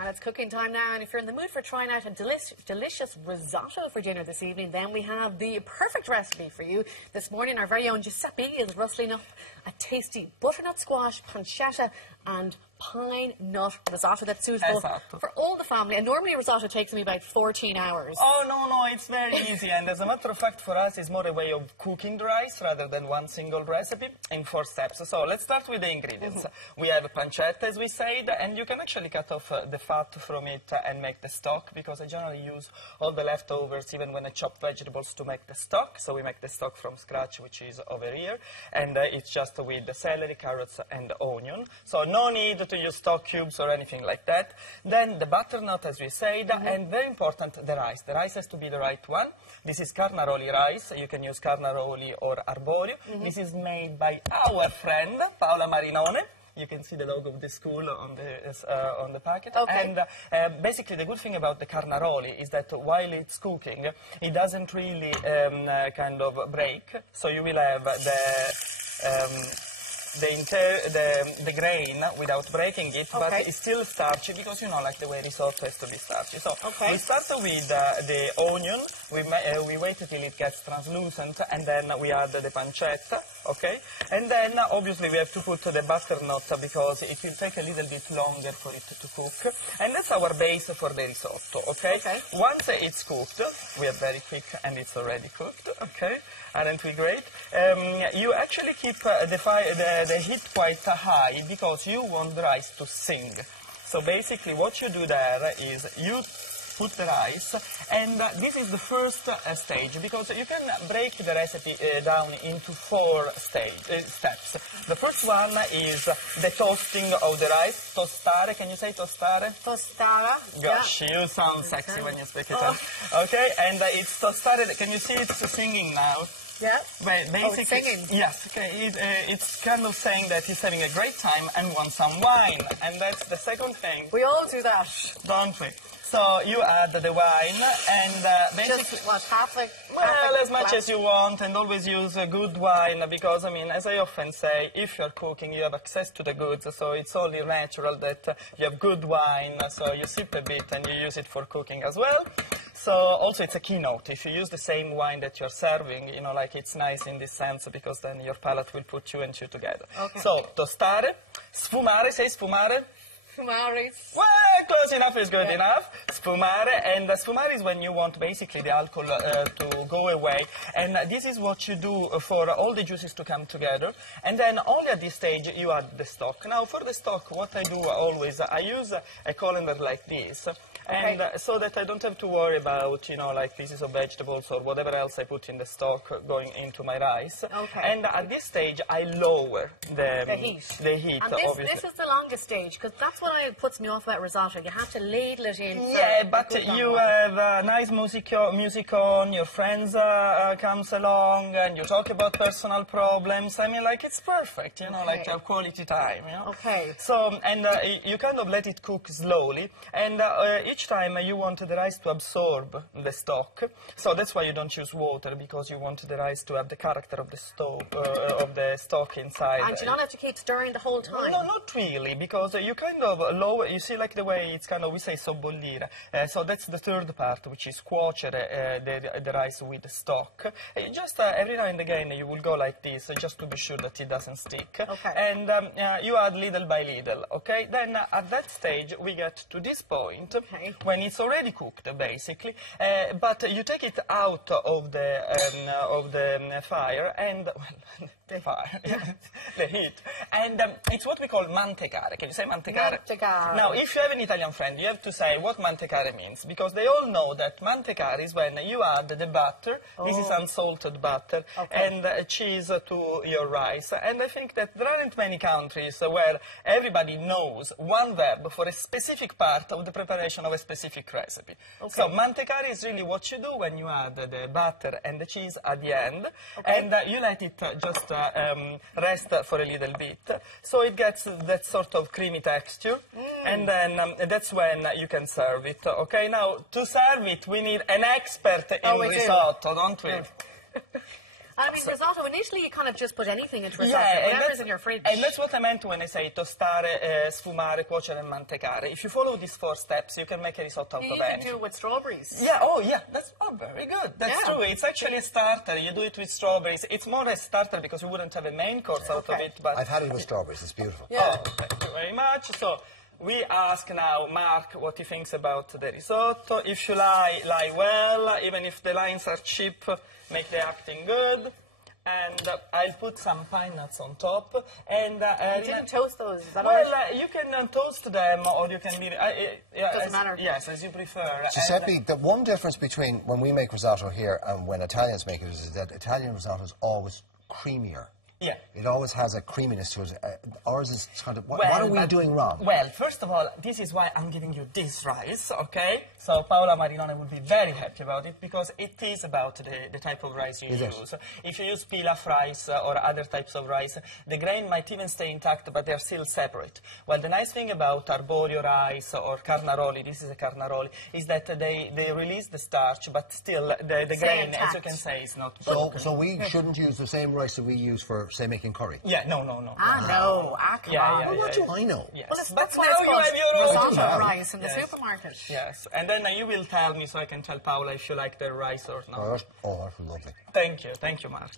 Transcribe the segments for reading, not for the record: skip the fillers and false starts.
And it's cooking time now, and if you're in the mood for trying out a delicious risotto for dinner this evening, then we have the perfect recipe for you. This morning, our very own Giuseppe is rustling up a tasty butternut squash, pancetta, and pine nut risotto that's suitable for all the family. And normally risotto takes me about 14 hours. Oh, no, it's very easy. And as a matter of fact, for us, it's more a way of cooking the rice rather than one single recipe in 4 steps. So let's start with the ingredients. We have pancetta, as we said, and you can actually cut off the fat from it and make the stock, because I generally use all the leftovers, even when I chop vegetables, to make the stock. So we make the stock from scratch, which is over here. And it's just with the celery, carrots, and onion. So no need to use stock cubes or anything like that. Then the butternut, as we said, and very important, the rice. The rice has to be the right one. This is carnaroli rice. You can use carnaroli or arborio. This is made by our friend, Paola Marinone. You can see the logo of the school on the packet. Okay. And basically the good thing about the carnaroli is that while it's cooking, it doesn't really kind of break. So you will have the grain without breaking it, but it's still starchy, because you know, like the way risotto has to be starchy. So we start with the onion. We wait till it gets translucent, and then we add the pancetta. And then obviously we have to put the butternut, because it will take a little bit longer for it to cook. And that's our base for the risotto. Once it's cooked, we are very quick, and it's already cooked. Aren't we great? You actually keep the heat quite high, because you want the rice to sing. So basically what you do there is you put the rice, and this is the first stage, because you can break the recipe down into 4 steps. The first one is the toasting of the rice. Tostare, can you say tostare? Tostare. Gosh, you sound sexy when you speak Italian. And it's tostare. Can you see it's singing now? Yeah. But basically, it's singing. Yes. It's kind of saying that he's having a great time and wants some wine, and that's the second thing. We all do that, don't we? So you add the wine, and basically... Just, what, half a as much as you want, and always use a good wine, because, I mean, as I often say, if you're cooking, you have access to the goods, so it's only natural that you have good wine, so you sip a bit and you use it for cooking as well. So also it's a keynote. If you use the same wine that you're serving, you know, like it's nice in this sense, because then your palate will put you and you together. So, tostare, sfumare, say sfumare. Sfumare. Well, close enough is good enough. Sfumare, and sfumare is when you want basically the alcohol to go away, and this is what you do for all the juices to come together, and then only at this stage you add the stock. Now for the stock, what I do always, I use a colander like this, and so that I don't have to worry about, you know, like pieces of vegetables or whatever else I put in the stock going into my rice. And at this stage I lower the heat. And this is the longest stage, because that's what puts me off about risotto. You have to ladle it in. Yeah, but you have nice music on, your friends comes along, and you talk about personal problems. I mean, like, it's perfect, you know, like to have quality time, you know. So, and you kind of let it cook slowly, and each time you want the rice to absorb the stock. So that's why you don't use water, because you want the rice to have the character of the stock inside. And you don't have to keep stirring the whole time? No, not really, because you kind of lower, you see, like the way it's kind of, we say sobbollire. So that's the third part, which is cuocere the rice with the stock. Just every now and again you will go like this, just to be sure that it doesn't stick. And you add little by little, Then at that stage we get to this point, when it's already cooked, basically, but you take it out of the fire, and, the heat, and it's what we call mantecare. Can you say mantecare? Mantecare. Now, if you have an Italian friend, you have to say what mantecare means, because they all know that mantecare is when you add the butter, this is unsalted butter, and cheese to your rice. And I think that there aren't many countries where everybody knows one verb for a specific part of the preparation of a specific recipe. So mantecare is really what you do when you add the butter and the cheese at the end, and you let it just rest for a little bit, so it gets that sort of creamy texture, and then that's when you can serve it. Now to serve it we need an expert in risotto, don't we? I mean, risotto, initially you kind of just put anything into risotto, whatever's in your fridge. And that's what I meant when I say tostare, sfumare, cuocere, and mantecare. If you follow these 4 steps, you can make a risotto out of anything. You can do it with strawberries. Yeah, that's very good. That's true. It's actually a starter. You do it with strawberries. It's more a starter because you wouldn't have a main course out of it. But I've had it with strawberries. It's beautiful. Yeah. Oh, thank you very much. So we ask now Mark what he thinks about the risotto. If you lie well. Even if the lines are cheap, make the acting good. And I'll put some pine nuts on top. And you didn't toast those, is that well, right? you can toast them, or you can leave it. Doesn't matter. Yes, as you prefer. Giuseppe, the one difference between when we make risotto here and when Italians make it is that Italian risotto is always creamier. Yeah. It always has a creaminess to it. Ours is kind of... What are we doing wrong? Well, first of all, this is why I'm giving you this rice, okay? So Paola Marinone would be very happy about it because it is about the type of rice you use. If you use pilaf rice or other types of rice, the grain might even stay intact, but they're still separate. Well, the nice thing about arborio rice or carnaroli, this is a carnaroli, is that they release the starch, but still the grain, intact. As you can say, is not So we shouldn't use the same rice that we use for, say, making curry? Yeah, no. Come Well, what do I know? Yes. Well, that's But why now it's you have your called own risotto rice in the supermarket. Yes, and then you will tell me so I can tell Paola if you like the rice or not. Oh, that's lovely. Thank you, Mark.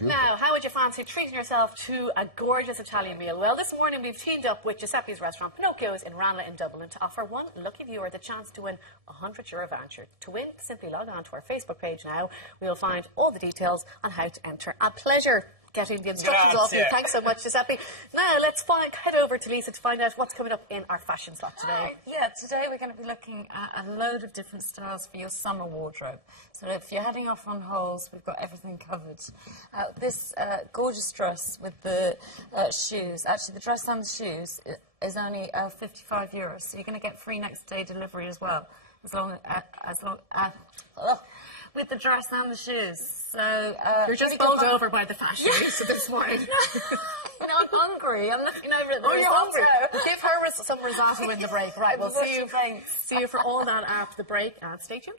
Now, how would you fancy treating yourself to a gorgeous Italian meal? Well, this morning we've teamed up with Giuseppe's restaurant, Pinocchio's in Ranelagh in Dublin, to offer one lucky viewer the chance to win a €100 voucher. To win, simply log on to our Facebook page now. We'll find all the details on how to enter. A pleasure getting the instructions off you. Thanks so much, Giuseppe. Now, let's head over to Lisa to find out what's coming up in our fashion slot today. Today we're going to be looking at a load of different styles for your summer wardrobe. So if you're heading off on holes, we've got everything covered. This gorgeous dress with the shoes, actually the dress and the shoes is only €55, so you're going to get free next day delivery as well, with the dress and the shoes. So you're just bowled over by the fashion Lisa this morning. I'm hungry. I'm looking over at the you're hungry. risotto. Give her some risotto in the break. Right, we'll see you for all that after the break, and stay tuned.